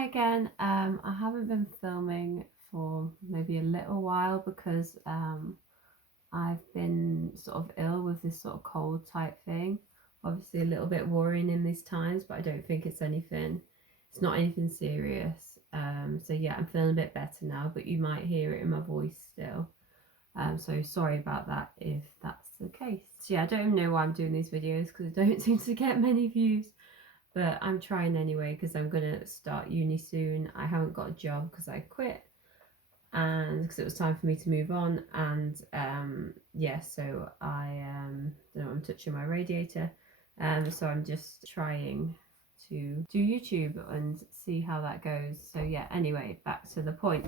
Hi again. I haven't been filming for maybe a little while because I've been sort of ill with this sort of cold type thing. Obviously, a little bit worrying in these times, but I don't think it's anything. It's not anything serious. So yeah, I'm feeling a bit better now, but you might hear it in my voice still. So sorry about that if that's the case. So yeah, I don't even know why I'm doing these videos because I don't seem to get many views. But I'm trying anyway because I'm going to start uni soon. I haven't got a job because I quit and because it was time for me to move on. And yeah, so I don't know, I'm touching my radiator. So I'm just trying to do YouTube and see how that goes. So yeah, anyway, back to the point.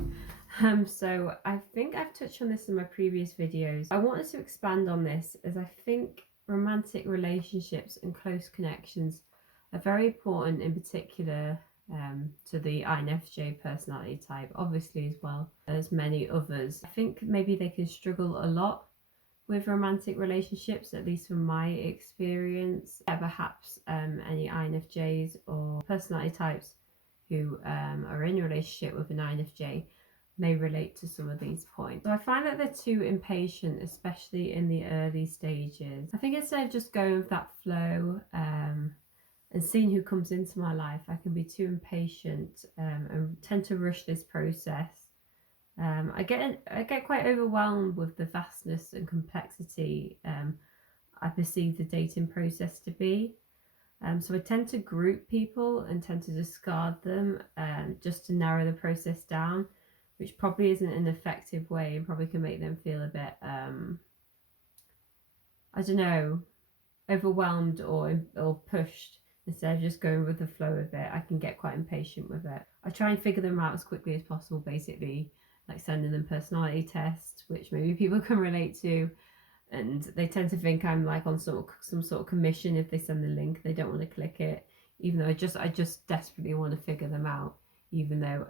So I think I've touched on this in my previous videos. I wanted to expand on this as I think romantic relationships and close connections are very important, in particular to the INFJ personality type, obviously, as well as many others. I think maybe they can struggle a lot with romantic relationships, at least from my experience. Yeah, perhaps any INFJs or personality types who are in a relationship with an INFJ may relate to some of these points. So I find that they're too impatient, especially in the early stages. I think instead of just going with that flow, and seeing who comes into my life, I can be too impatient and tend to rush this process. I get quite overwhelmed with the vastness and complexity I perceive the dating process to be. So I tend to group people and tend to discard them just to narrow the process down, which probably isn't an effective way and probably can make them feel a bit, I don't know, overwhelmed or pushed. Instead of just going with the flow of it, I can get quite impatient with it. I try and figure them out as quickly as possible, basically, like sending them personality tests, which maybe people can relate to. And they tend to think I'm like on some sort of commission if they send the link. They don't want to click it, even though I just desperately want to figure them out. Even though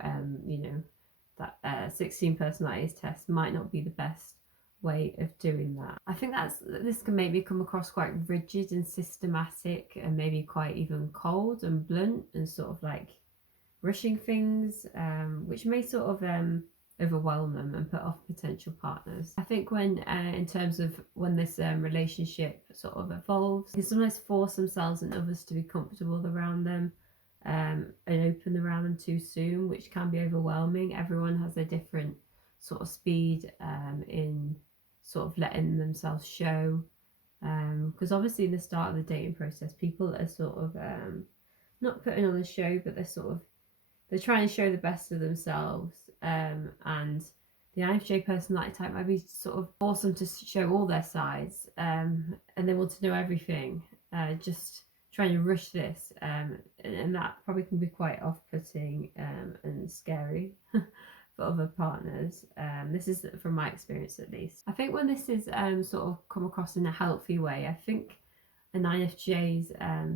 that 16 personalities test might not be the best way of doing that. I think this can maybe come across quite rigid and systematic and maybe quite even cold and blunt and sort of like rushing things, which may sort of overwhelm them and put off potential partners. I think when in terms of when this relationship sort of evolves, they can sometimes force themselves and others to be comfortable around them and open around them too soon, which can be overwhelming. Everyone has a different sort of speed in sort of letting themselves show, because obviously in the start of the dating process people are sort of not putting on a show, but they're trying to show the best of themselves, and the INFJ personality type might be sort of force them to show all their sides, and they want to know everything, just trying to rush this, and that probably can be quite off-putting and scary for other partners. This is from my experience, at least. I think when this is sort of come across in a healthy way, I think an INFJ's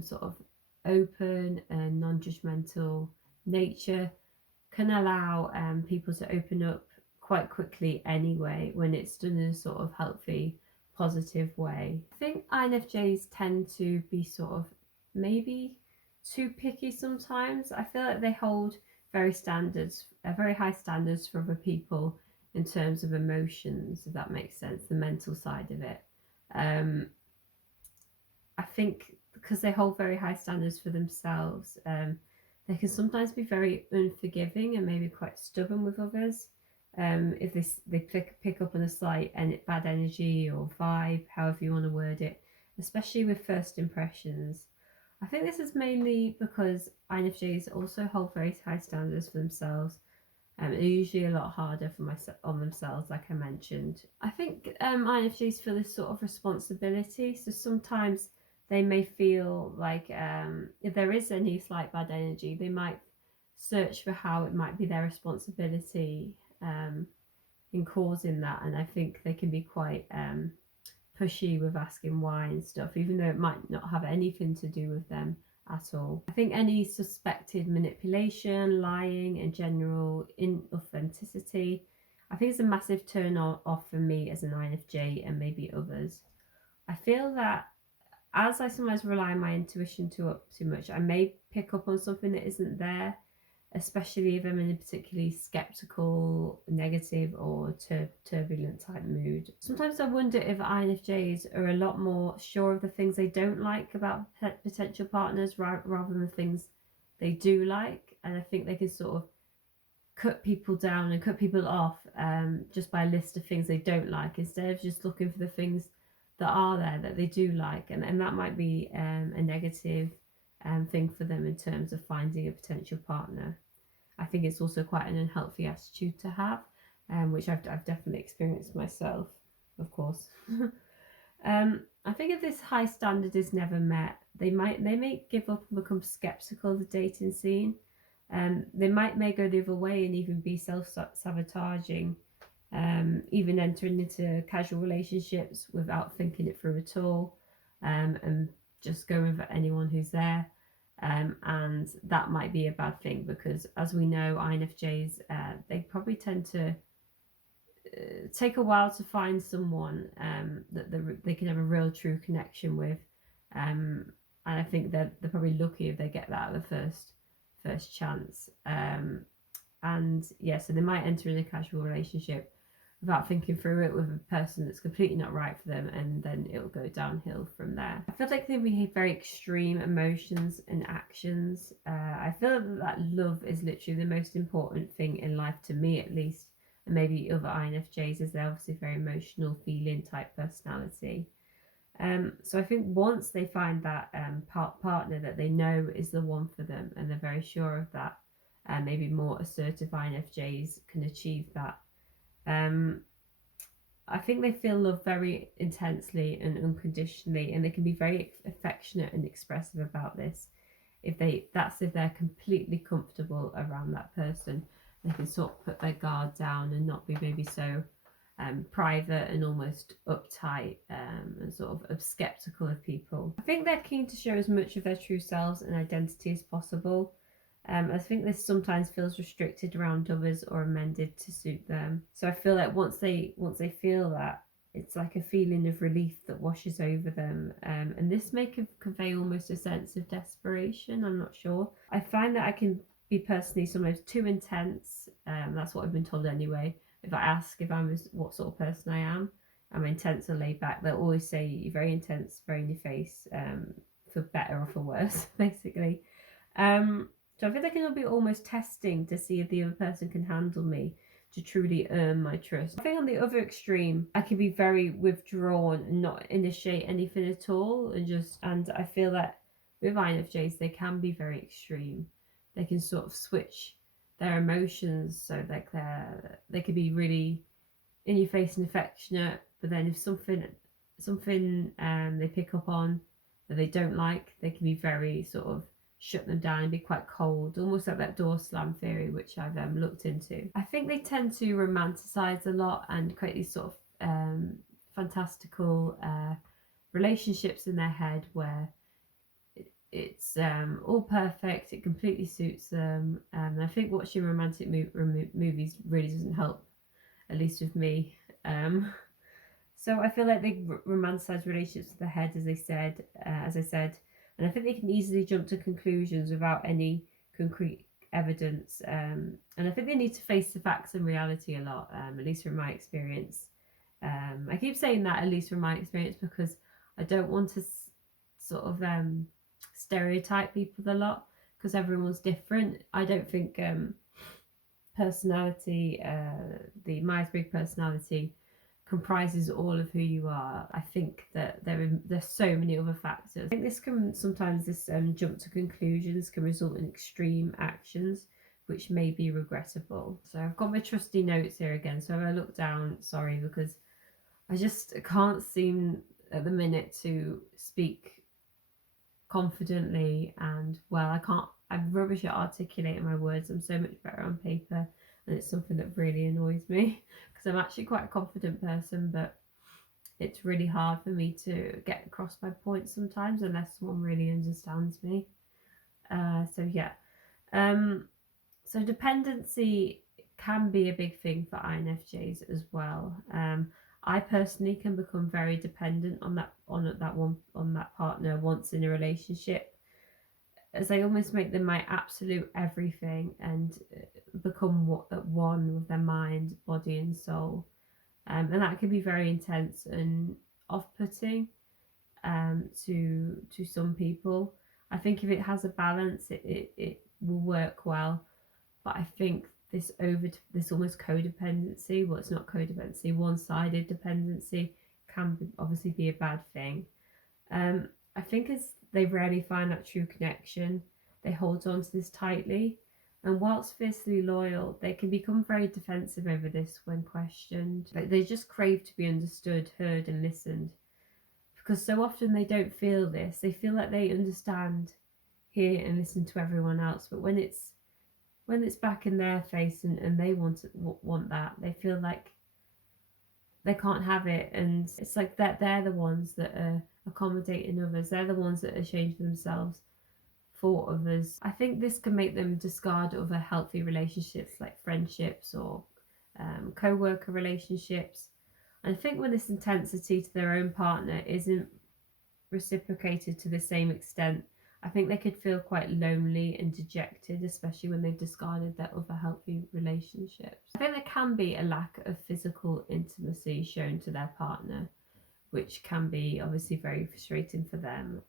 sort of open and non-judgmental nature can allow people to open up quite quickly anyway when it's done in a sort of healthy, positive way. I think INFJs tend to be sort of maybe too picky sometimes. I feel like they hold very high standards for other people in terms of emotions, if that makes sense, the mental side of it. I think because they hold very high standards for themselves, they can sometimes be very unforgiving and maybe quite stubborn with others. If they pick up on a slight bad energy or vibe, however you want to word it, especially with first impressions. I think this is mainly because INFJs also hold very high standards for themselves. They're usually a lot harder on themselves, like I mentioned. I think INFJs feel this sort of responsibility. So sometimes they may feel like if there is any slight bad energy, they might search for how it might be their responsibility in causing that. And I think they can be quite pushy with asking why and stuff, even though it might not have anything to do with them at all. I think any suspected manipulation, lying, and general inauthenticity, I think it's a massive turn off for me as an INFJ and maybe others. I feel that as I sometimes rely on my intuition too much, I may pick up on something that isn't there especially if I'm in a particularly skeptical, negative, or turbulent type mood. Sometimes I wonder if INFJs are a lot more sure of the things they don't like about potential partners rather than the things they do like. And I think they can sort of cut people down and cut people off just by a list of things they don't like, instead of just looking for the things that are there that they do like. And that might be a negative thing for them in terms of finding a potential partner. I think it's also quite an unhealthy attitude to have, which I've definitely experienced myself, of course. I think if this high standard is never met, they may give up and become skeptical of the dating scene. They may go the other way and even be self-sabotaging, even entering into casual relationships without thinking it through at all, and just going with anyone who's there. And that might be a bad thing, because as we know, INFJs, they probably tend to take a while to find someone that they can have a real true connection with. And I think they're probably lucky if they get that at the first chance. And yeah, so they might enter in a casual relationship without thinking through it with a person that's completely not right for them, and then it'll go downhill from there. I feel like they behave very extreme emotions and actions. I feel that love is literally the most important thing in life, to me at least, and maybe other INFJs, as they're obviously very emotional, feeling type personality. So I think once they find that partner that they know is the one for them, and they're very sure of that, maybe more assertive INFJs can achieve that. I think they feel love very intensely and unconditionally, and they can be very affectionate and expressive about this. If they're completely comfortable around that person, they can sort of put their guard down and not be maybe so private and almost uptight, and sort of skeptical of people. I think they're keen to show as much of their true selves and identity as possible. I think this sometimes feels restricted around others or amended to suit them. So I feel like once they feel that, it's like a feeling of relief that washes over them, and this may convey almost a sense of desperation. I'm not sure. I find that I can be personally sometimes too intense. That's what I've been told anyway. If I ask if I'm what sort of person I am, I'm intense or laid back, they'll always say you're very intense, very in your face, for better or for worse, basically. So I feel like it'll be almost testing to see if the other person can handle me, to truly earn my trust. I think on the other extreme, I can be very withdrawn and not initiate anything at all, and I feel that with INFJs, they can be very extreme. They can sort of switch their emotions, so like they could be really in your face and affectionate, but then if something they pick up on that they don't like, they can be very sort of shut them down and be quite cold, almost like that door slam theory, which I've looked into. I think they tend to romanticize a lot and create these sort of fantastical relationships in their head where it's all perfect, it completely suits them. And I think watching romantic movies really doesn't help, at least with me. So I feel like they romanticize relationships in their head, as I said, and I think they can easily jump to conclusions without any concrete evidence. And I think they need to face the facts and reality a lot, at least from my experience. I keep saying that, at least from my experience, because I don't want to sort of stereotype people a lot, because everyone's different. I don't think personality, the Myers-Briggs personality, comprises all of who you are. I think that there's so many other factors. I think this jump to conclusions can result in extreme actions which may be regrettable. So I've got my trusty notes here again, so if I look down, sorry, because I just can't seem at the minute to speak confidently, and I'm rubbish at articulating my words. I'm so much better on paper, and it's something that really annoys me, because I'm actually quite a confident person, but it's really hard for me to get across my points sometimes unless someone really understands me. So dependency can be a big thing for INFJs as well. I personally can become very dependent on that partner once in a relationship. as I almost make them my absolute everything and become at one with their mind, body, and soul. And that can be very intense and off-putting to some people. I think if it has a balance, it will work well. But I think this almost codependency, well, it's not codependency, one-sided dependency can obviously be a bad thing. I think as they rarely find that true connection, they hold on to this tightly. And whilst fiercely loyal, they can become very defensive over this when questioned. They just crave to be understood, heard, and listened. Because so often they don't feel this. They feel like they understand, hear, and listen to everyone else. But when it's back in their face and they want that, they feel like they can't have it, and it's like that they're the ones that are accommodating others. They're the ones that are changing themselves for others. I think this can make them discard other healthy relationships like friendships or co-worker relationships. And I think when this intensity to their own partner isn't reciprocated to the same extent, I think they could feel quite lonely and dejected, especially when they've discarded their other healthy relationships. I think there can be a lack of physical intimacy shown to their partner, which can be obviously very frustrating for them.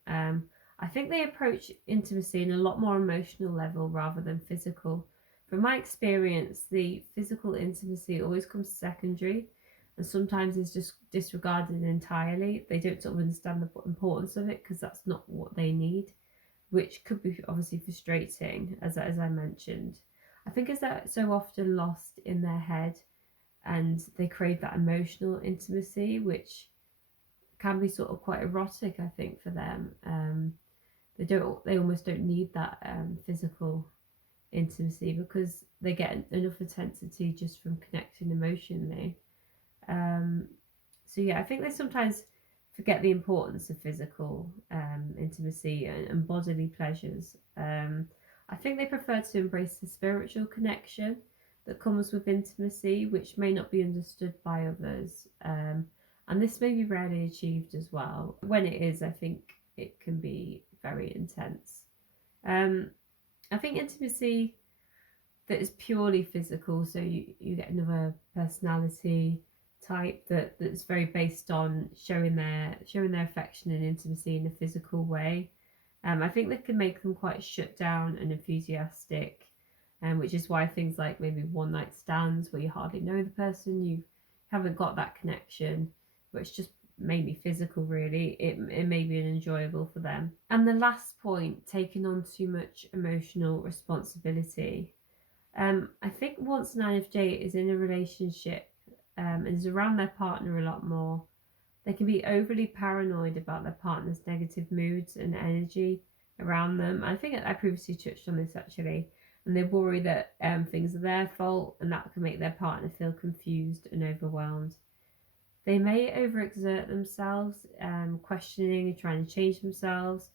I think they approach intimacy in a lot more emotional level rather than physical. From my experience, the physical intimacy always comes secondary and sometimes is just disregarded entirely. They don't sort of understand the importance of it because that's not what they need, which could be obviously frustrating, as I mentioned. I think as they're so often lost in their head and they crave that emotional intimacy, which can be sort of quite erotic, I think, for them. They almost don't need that physical intimacy because they get enough intensity just from connecting emotionally. So yeah, I think they sometimes forget the importance of physical intimacy and bodily pleasures. I think they prefer to embrace the spiritual connection that comes with intimacy, which may not be understood by others. And this may be rarely achieved as well. When it is, I think it can be very intense. I think intimacy that is purely physical, so you get another personality type that's very based on showing their affection and intimacy in a physical way. I think that can make them quite shut down and enthusiastic, which is why things like maybe one night stands where you hardly know the person, you haven't got that connection, but it's just mainly physical really, it may be enjoyable for them. And the last point, taking on too much emotional responsibility. I think once an INFJ is in a relationship and is around their partner a lot more, they can be overly paranoid about their partner's negative moods and energy around them. I think I previously touched on this actually, and they worry that things are their fault, and that can make their partner feel confused and overwhelmed. They may overexert themselves, questioning and trying to change themselves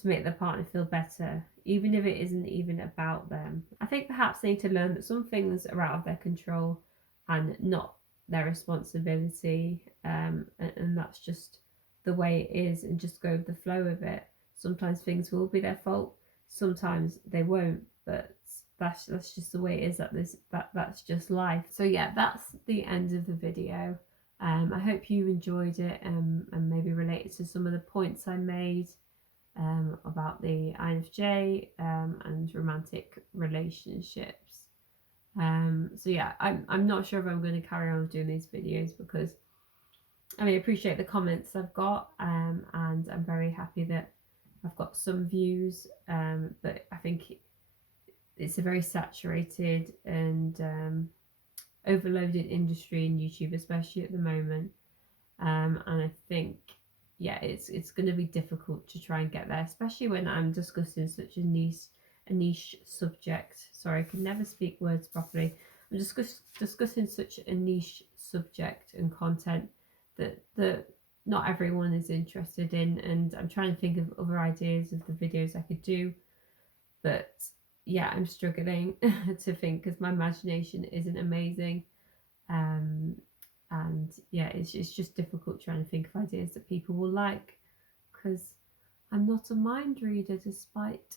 to make their partner feel better, even if it isn't even about them. I think perhaps they need to learn that some things are out of their control and not their responsibility, and that's just the way it is, and just go with the flow of it. Sometimes things will be their fault, sometimes they won't, but that's just the way it is. That's just life. So yeah, that's the end of the video. I hope you enjoyed it and maybe related to some of the points I made about the INFJ and romantic relationships. So yeah, I'm not sure if I'm going to carry on doing these videos because I appreciate the comments I've got, and I'm very happy that I've got some views, but I think it's a very saturated and overloaded industry in YouTube, especially at the moment, and I think yeah, it's going to be difficult to try and get there, especially when I'm discussing such a niche subject. Sorry, I can never speak words properly. I'm discussing such a niche subject and content that not everyone is interested in, and I'm trying to think of other ideas of the videos I could do, but yeah, I'm struggling to think because my imagination isn't amazing. And yeah, it's just difficult trying to think of ideas that people will like because I'm not a mind reader, despite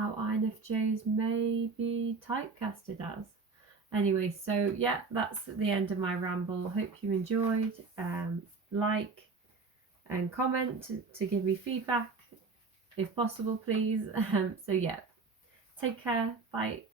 how INFJs may be typecasted as. Anyway, so yeah, that's the end of my ramble. Hope you enjoyed. Like and comment to give me feedback if possible, please. So yeah, take care. Bye.